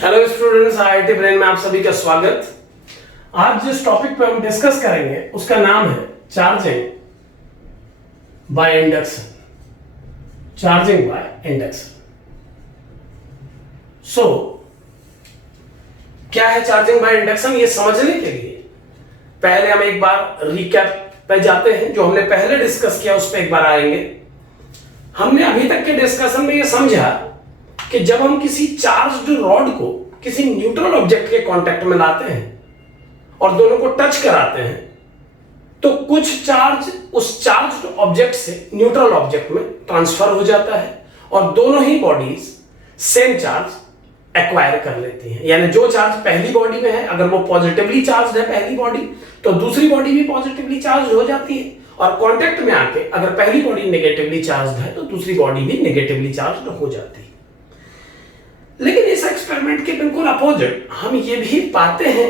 Hello students, IIT brain में आप सभी का स्वागत। आज जिस टॉपिक पे हम डिस्कस करेंगे उसका नाम है charging by induction. Charging by induction. So क्या है चार्जिंग बाय इंडक्शन, ये समझने के लिए पहले हम एक बार रिकैप पे जाते हैं। जो हमने पहले डिस्कस किया उस पर एक बार आएंगे। हमने अभी तक के डिस्कशन में ये समझा कि जब हम किसी चार्ज्ड रॉड को किसी न्यूट्रल ऑब्जेक्ट के कांटेक्ट में लाते हैं और दोनों को टच कराते हैं तो कुछ चार्ज उस चार्ज्ड ऑब्जेक्ट से न्यूट्रल ऑब्जेक्ट में ट्रांसफर हो जाता है और दोनों ही बॉडीज सेम चार्ज एक्वायर कर लेती हैं। यानी जो चार्ज पहली बॉडी में है, अगर वो पॉजिटिवली चार्ज है पहली बॉडी, तो दूसरी बॉडी भी पॉजिटिवली चार्ज हो जाती है। और कांटेक्ट में आके अगर पहली बॉडी नेगेटिवली चार्ज है तो दूसरी बॉडी भी नेगेटिवली चार्ज हो जाती है। लेकिन इस एक्सपेरिमेंट के बिल्कुल अपोजिट हम ये भी पाते हैं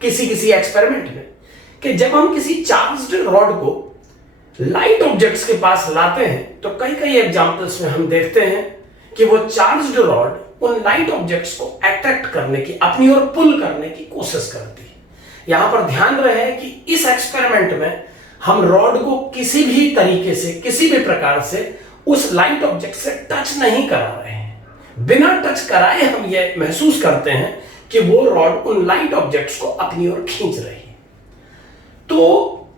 किसी किसी एक्सपेरिमेंट में कि जब हम किसी चार्ज्ड रॉड को लाइट ऑब्जेक्ट्स के पास लाते हैं तो कई कई एग्जांपल्स में हम देखते हैं कि वो चार्ज्ड रॉड उन लाइट ऑब्जेक्ट्स को अट्रैक्ट करने की, अपनी ओर पुल करने की कोशिश करती है। यहां पर ध्यान रहे कि इस एक्सपेरिमेंट में हम रॉड को किसी भी तरीके से, किसी भी प्रकार से उस लाइट ऑब्जेक्ट से टच नहीं करा रहे हैं। बिना टच कराए हम ये महसूस करते हैं कि वो रॉड उन लाइट ऑब्जेक्ट्स को अपनी ओर खींच रही है। तो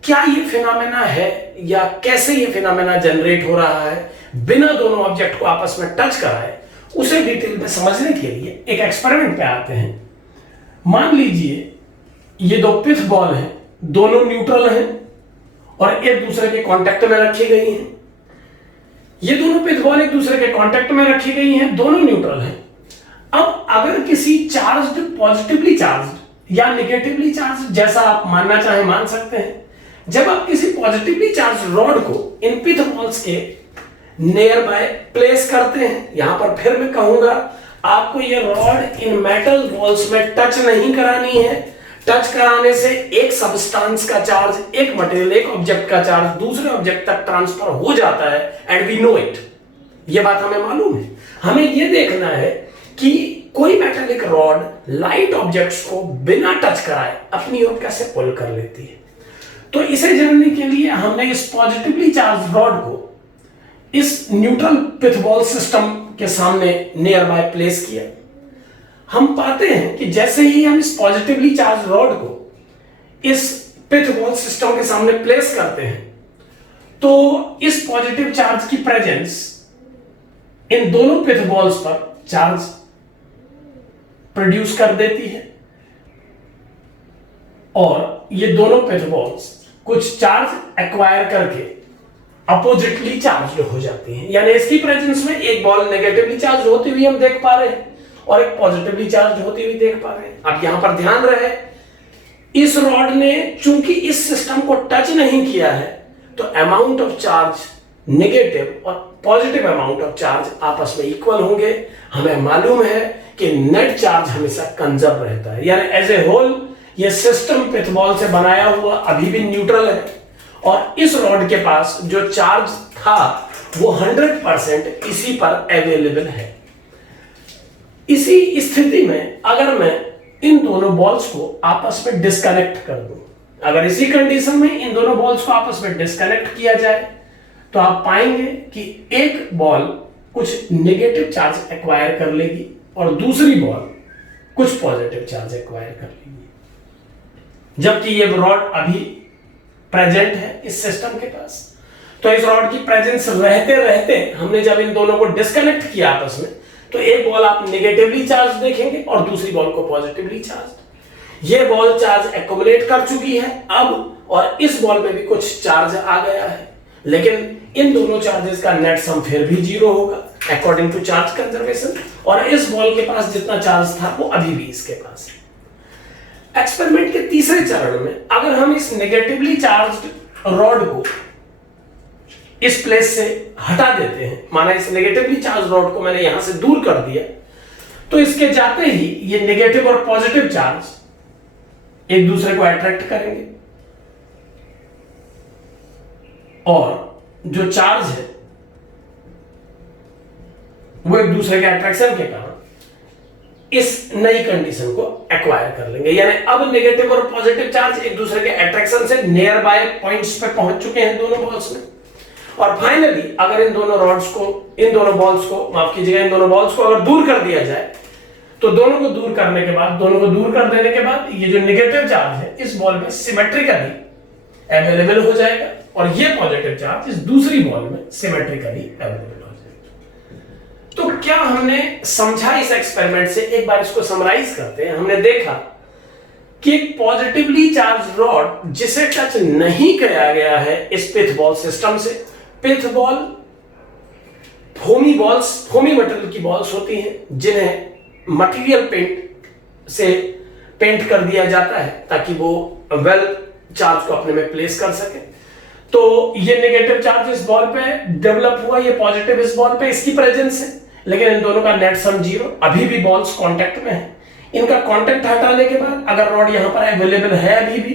क्या ये फिनोमेना है या कैसे ये फिनोमेना जनरेट हो रहा है बिना दोनों ऑब्जेक्ट को आपस में टच कराए, उसे डिटेल में समझने के लिए एक एक्सपेरिमेंट पे आते हैं। मान लीजिए ये दो पिथ बॉल हैं, दोनों न्यूट्रल हैं और एक दूसरे के कांटेक्ट में रखी गई हैं। ये दोनों पिथ बॉल एक दूसरे के कांटेक्ट में रखी गई हैं, दोनों न्यूट्रल हैं। अब अगर किसी चार्ज्ड, पॉजिटिवली चार्ज्ड या नेगेटिवली चार्ज्ड, जैसा आप मानना चाहे मान सकते हैं, जब आप किसी पॉजिटिवली चार्ज्ड रॉड को इन पिथ बॉल्स के नियर बाय प्लेस करते हैं, यहां पर फिर मैं कहूंगा आपको ये रॉड इन मेटल बॉल्स में टच नहीं करानी है। टच कराने से एक सब्सटेंस का चार्ज, एक मटेरियल, एक ऑब्जेक्ट का चार्ज दूसरे ऑब्जेक्ट तक ट्रांसफर हो जाता है एंड वी नो इट। ये बात हमें मालूम है। हमें यह देखना है कि कोई मेटालिक रॉड लाइट ऑब्जेक्ट्स को बिना टच कराए अपनी ओर कैसे पुल कर लेती है। तो इसे जानने के लिए हमने इस पॉजिटिवली चार्ज रॉड को इस न्यूट्रल पिथ बॉल सिस्टम के सामने नियर बाय प्लेस किया। हम पाते हैं कि जैसे ही हम इस पॉजिटिवली चार्ज रॉड को इस पिथ बॉल सिस्टम के सामने प्लेस करते हैं तो इस पॉजिटिव चार्ज की प्रेजेंस इन दोनों पिथ बॉल्स पर चार्ज प्रोड्यूस कर देती है और ये दोनों पिथ बॉल्स कुछ चार्ज एक्वायर करके अपोजिटली चार्ज हो जाती हैं। यानी इसकी प्रेजेंस में एक बॉल नेगेटिवली चार्ज होती हुई हम देख पा रहे हैं और एक पॉजिटिवली चार्ज होती हुई देख पा रहे हैं। अब यहां पर ध्यान रहे, इस रॉड ने चूंकि इस सिस्टम को टच नहीं किया है तो अमाउंट ऑफ चार्ज नेगेटिव और पॉजिटिव अमाउंट ऑफ चार्ज आपस में इक्वल होंगे। हमें मालूम है कि नेट चार्ज हमेशा कंजर्व रहता है। यानी एज ए होल ये सिस्टम पिथ बॉल से बनाया हुआ अभी भी न्यूट्रल है और इस रॉड के पास जो चार्ज था वो 100% इसी पर अवेलेबल है। इसी स्थिति में अगर मैं इन दोनों बॉल्स को आपस में डिस्कनेक्ट कर दूं, अगर इसी कंडीशन में इन दोनों बॉल्स को आपस में डिस्कनेक्ट किया जाए तो आप पाएंगे कि एक बॉल कुछ नेगेटिव चार्ज एक्वायर कर लेगी और दूसरी बॉल कुछ पॉजिटिव चार्ज एक्वायर कर लेगी। जबकि ये रॉड अभी प्रेजेंट है इस सिस्टम के पास, तो इस रॉड की प्रेजेंस रहते रहते हमने जब इन दोनों को डिस्कनेक्ट किया आपस में तो एक बॉल आप नेगेटिवली चार्ज देखेंगे और दूसरी बॉल को पॉजिटिवली चार्ज। ये बॉल चार्ज एक्युमुलेट कर चुकी है अब और इस बॉल में भी कुछ चार्ज आ गया है, लेकिन इन दोनों चार्जेस का नेट सम फिर भी 0 होगा अकॉर्डिंग टू चार्ज कंजर्वेशन और इस बॉल के पास जितना चार्ज था वो अभी भी इसके पास है। एक्सपेरिमेंट के तीसरे चरण में अगर हम इस नेगेटिवली चार्ज्ड रॉड को इस प्लेस से हटा देते हैं, माना इस नेगेटिवली चार्ज रॉड को मैंने यहां से दूर कर दिया, तो इसके जाते ही ये नेगेटिव और पॉजिटिव चार्ज एक दूसरे को अट्रैक्ट करेंगे और जो चार्ज है वो एक दूसरे के अट्रैक्शन के कारण इस नई कंडीशन को एक्वायर कर लेंगे, यानी अब नेगेटिव और पॉजिटिव चार्ज एक दूसरे के अट्रैक्शन से नियर बाय पॉइंट्स पे पहुंच चुके हैं दोनों बॉल्स में। और फाइनली अगर इन दोनों बॉल्स को माफ कीजिएगा, इन दोनों बॉल्स को अगर दूर कर दिया जाए तो दोनों को दूर कर देने के बाद ये जो नेगेटिव चार्ज है इस बॉल में सिमेट्रिकली अवेलेबल हो जाएगा और ये पॉजिटिव चार्ज इस दूसरी बॉल में सिमेट्रिकली अवेलेबल हो जाएगा। तो क्या हमने समझा इस एक्सपेरिमेंट से, एक बार इसको समराइज करते हैं। हमने देखा कि एक पॉजिटिवली चार्ज रॉड जिसे टच नहीं किया गया है इस पिथ बॉल सिस्टम से, पिथ बॉल फोमी मटेरियल की बॉल्स होती हैं जिन्हें मटेरियल पेंट से पेंट कर दिया जाता है ताकि वो वेल चार्ज को अपने में प्लेस कर सके। तो ये नेगेटिव चार्ज इस बॉल पे डेवलप हुआ, ये पॉजिटिव इस बॉल पे, इसकी प्रेजेंस है, लेकिन इन दोनों का नेट सम 0। अभी भी बॉल्स कांटेक्ट में है। इनका कांटेक्ट हटाने के बाद अगर रॉड यहां पर अवेलेबल है अभी भी,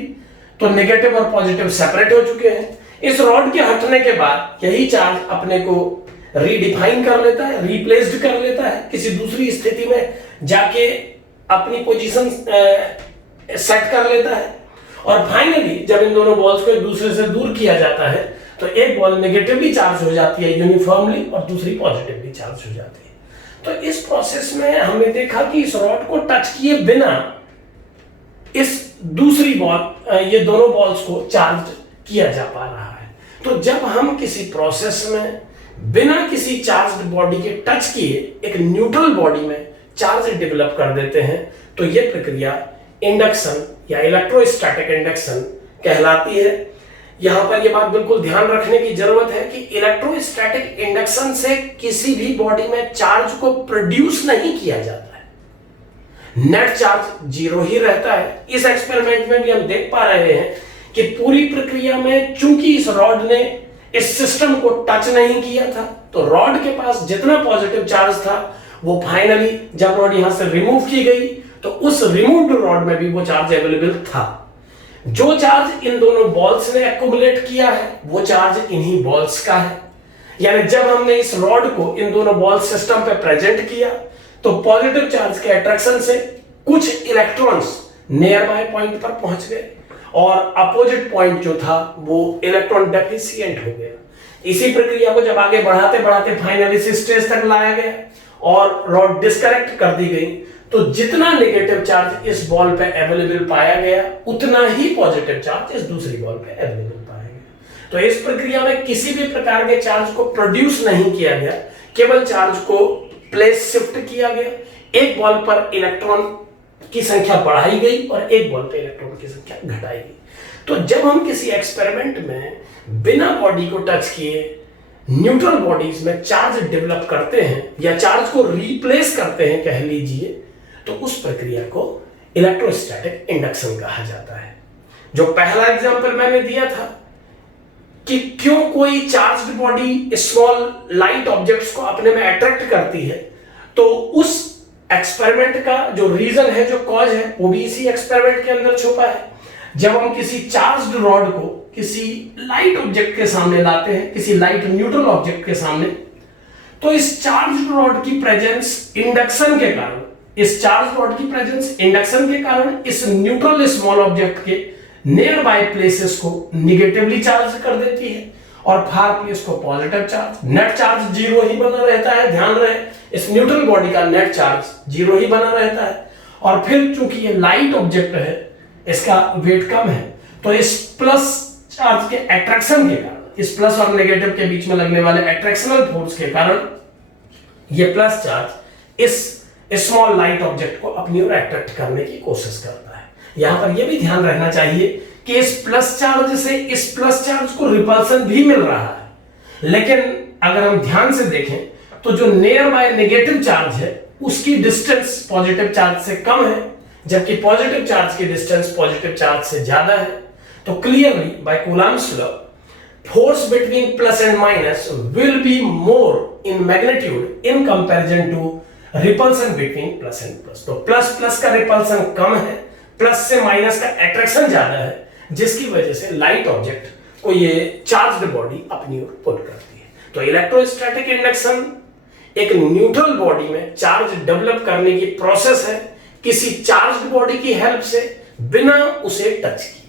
तो नेगेटिव और पॉजिटिव सेपरेट हो चुके हैं। इस रॉड के हटने के बाद यही चार्ज अपने को रीडिफाइन कर लेता है, रिप्लेस्ड कर लेता है, किसी दूसरी स्थिति में जाके अपनी पोजीशन सेट कर लेता है। और फाइनली जब इन दोनों बॉल्स को एक दूसरे से दूर किया जाता है तो एक बॉल नेगेटिवली चार्ज हो जाती है यूनिफॉर्मली और दूसरी पॉजिटिवली चार्ज हो जाती है। तो इस प्रोसेस में हमने देखा कि इस रॉड को टच किए बिना इस दूसरी बॉल, ये दोनों बॉल्स को चार्ज किया जा पा रहा है। तो जब हम किसी प्रोसेस में बिना किसी चार्ज्ड बॉडी के टच किए एक न्यूट्रल बॉडी में चार्ज डेवलप कर देते हैं तो यह प्रक्रिया इंडक्शन या इलेक्ट्रोस्टैटिक इंडक्शन कहलाती है। यहां पर यह बात बिल्कुल ध्यान रखने की जरूरत है कि इलेक्ट्रोस्टैटिक इंडक्शन से किसी भी बॉडी में चार्ज को प्रोड्यूस नहीं किया जाता है, नेट चार्ज 0 ही रहता है। इस एक्सपेरिमेंट में भी हम देख पा रहे हैं कि पूरी प्रक्रिया में चूंकि इस रॉड ने इस सिस्टम को टच नहीं किया था तो रॉड के पास जितना पॉजिटिव चार्ज था वो फाइनली जब रॉड यहां से रिमूव की गई तो उस रिमूव्ड रॉड में भी वो चार्ज अवेलेबल था। जो चार्ज इन दोनों बॉल्स ने एक्युमुलेट किया है वो चार्ज इन्हीं बॉल्स का है। यानी जब हमने इस रॉड को इन दोनों बॉल सिस्टम पे प्रेजेंट किया तो पॉजिटिव चार्ज के अट्रैक्शन से कुछ इलेक्ट्रॉन्स नियर बाय पॉइंट पर पहुंच गए और अपोजिट पॉइंट जो था वो इलेक्ट्रॉन डेफिशिएंट हो गया। इसी प्रक्रिया को जब आगे बढ़ाते बढ़ाते फाइनली इस स्टेज तक लाया गया और रॉड डिस्कनेक्ट कर दी गई तो जितना नेगेटिव चार्ज इस बॉल पे अवेलेबल पाया गया उतना ही पॉजिटिव चार्ज इस दूसरी बॉल पे अवेलेबल पाया गया। तो इस प्रक्रिया में किसी भी प्रकार के चार्ज को प्रोड्यूस नहीं किया गया, केवल चार्ज को प्लेस शिफ्ट किया गया। एक बॉल पर इलेक्ट्रॉन की संख्या बढ़ाई गई और एक बॉल पे इलेक्ट्रॉन की संख्या घटाई गई। तो जब हम किसी एक्सपेरिमेंट में बिना बॉडी को टच किए न्यूट्रल बॉडीज में चार्ज डेवलप करते हैं या चार्ज को रिप्लेस करते हैं कह लीजिए, तो उस प्रक्रिया को इलेक्ट्रोस्टैटिक इंडक्शन कहा जाता है। जो पहला एग्जांपल मैंने दिया था कि क्यों कोई charged body small light objects को अपने में अट्रैक्ट करती है, तो उस एक्सपेरिमेंट का जो रीजन है, जो कॉज है, वो भी इसी एक्सपेरिमेंट के अंदर छुपा है। जब हम किसी चार्ज्ड रॉड को किसी लाइट ऑब्जेक्ट के सामने लाते हैं, किसी लाइट न्यूट्रल ऑब्जेक्ट के सामने, तो इस चार्ज्ड रॉड की प्रेजेंस इंडक्शन के कारण, इस चार्ज रॉड की प्रेजेंस इंडक्शन के कारण इस न्यूट्रल स्मॉल ऑब्जेक्ट के नियर बाय प्लेसेस को निगेटिवली चार्ज कर देती है और फार प्लेस को पॉजिटिव चार्ज। नेट चार्ज 0 ही बना रहता है, ध्यान रहे इस न्यूट्रल बॉडी का नेट चार्ज 0 ही बना रहता है। और फिर चूंकि ये लाइट ऑब्जेक्ट है, इसका वेट कम है, तो इस प्लस चार्ज के अट्रैक्शन के कारण, इस प्लस और नेगेटिव के बीच में लगने वाले अट्रैक्शनल फोर्स के कारण ये प्लस चार्ज इस स्मॉल लाइट ऑब्जेक्ट को अपनी ओर अट्रैक्ट करने की कोशिश करता है। यहां पर यह भी ध्यान रखना चाहिए कि इस प्लस चार्ज से इस प्लस चार्ज को रिपल्सन भी मिल रहा है, लेकिन अगर हम ध्यान से देखें तो जो नियर बाय नेगेटिव चार्ज है उसकी डिस्टेंस पॉजिटिव चार्ज से कम है, जबकि पॉजिटिव चार्ज की डिस्टेंस पॉजिटिव चार्ज से ज्यादा है। तो clearly by Coulomb's law force between plus and minus will be more in magnitude in comparison to repulsion between plus and plus. तो प्लस प्लस का रिपल्सन कम है, प्लस से माइनस का अट्रैक्शन ज्यादा है, जिसकी वजह से लाइट ऑब्जेक्ट को ये चार्ज्ड बॉडी अपनी ओर पुल करती है। तो इलेक्ट्रोस्टैटिक इंडक्शन एक न्यूट्रल बॉडी में चार्ज डेवलप करने की प्रोसेस है किसी चार्ज्ड बॉडी की हेल्प से, बिना उसे टच किए।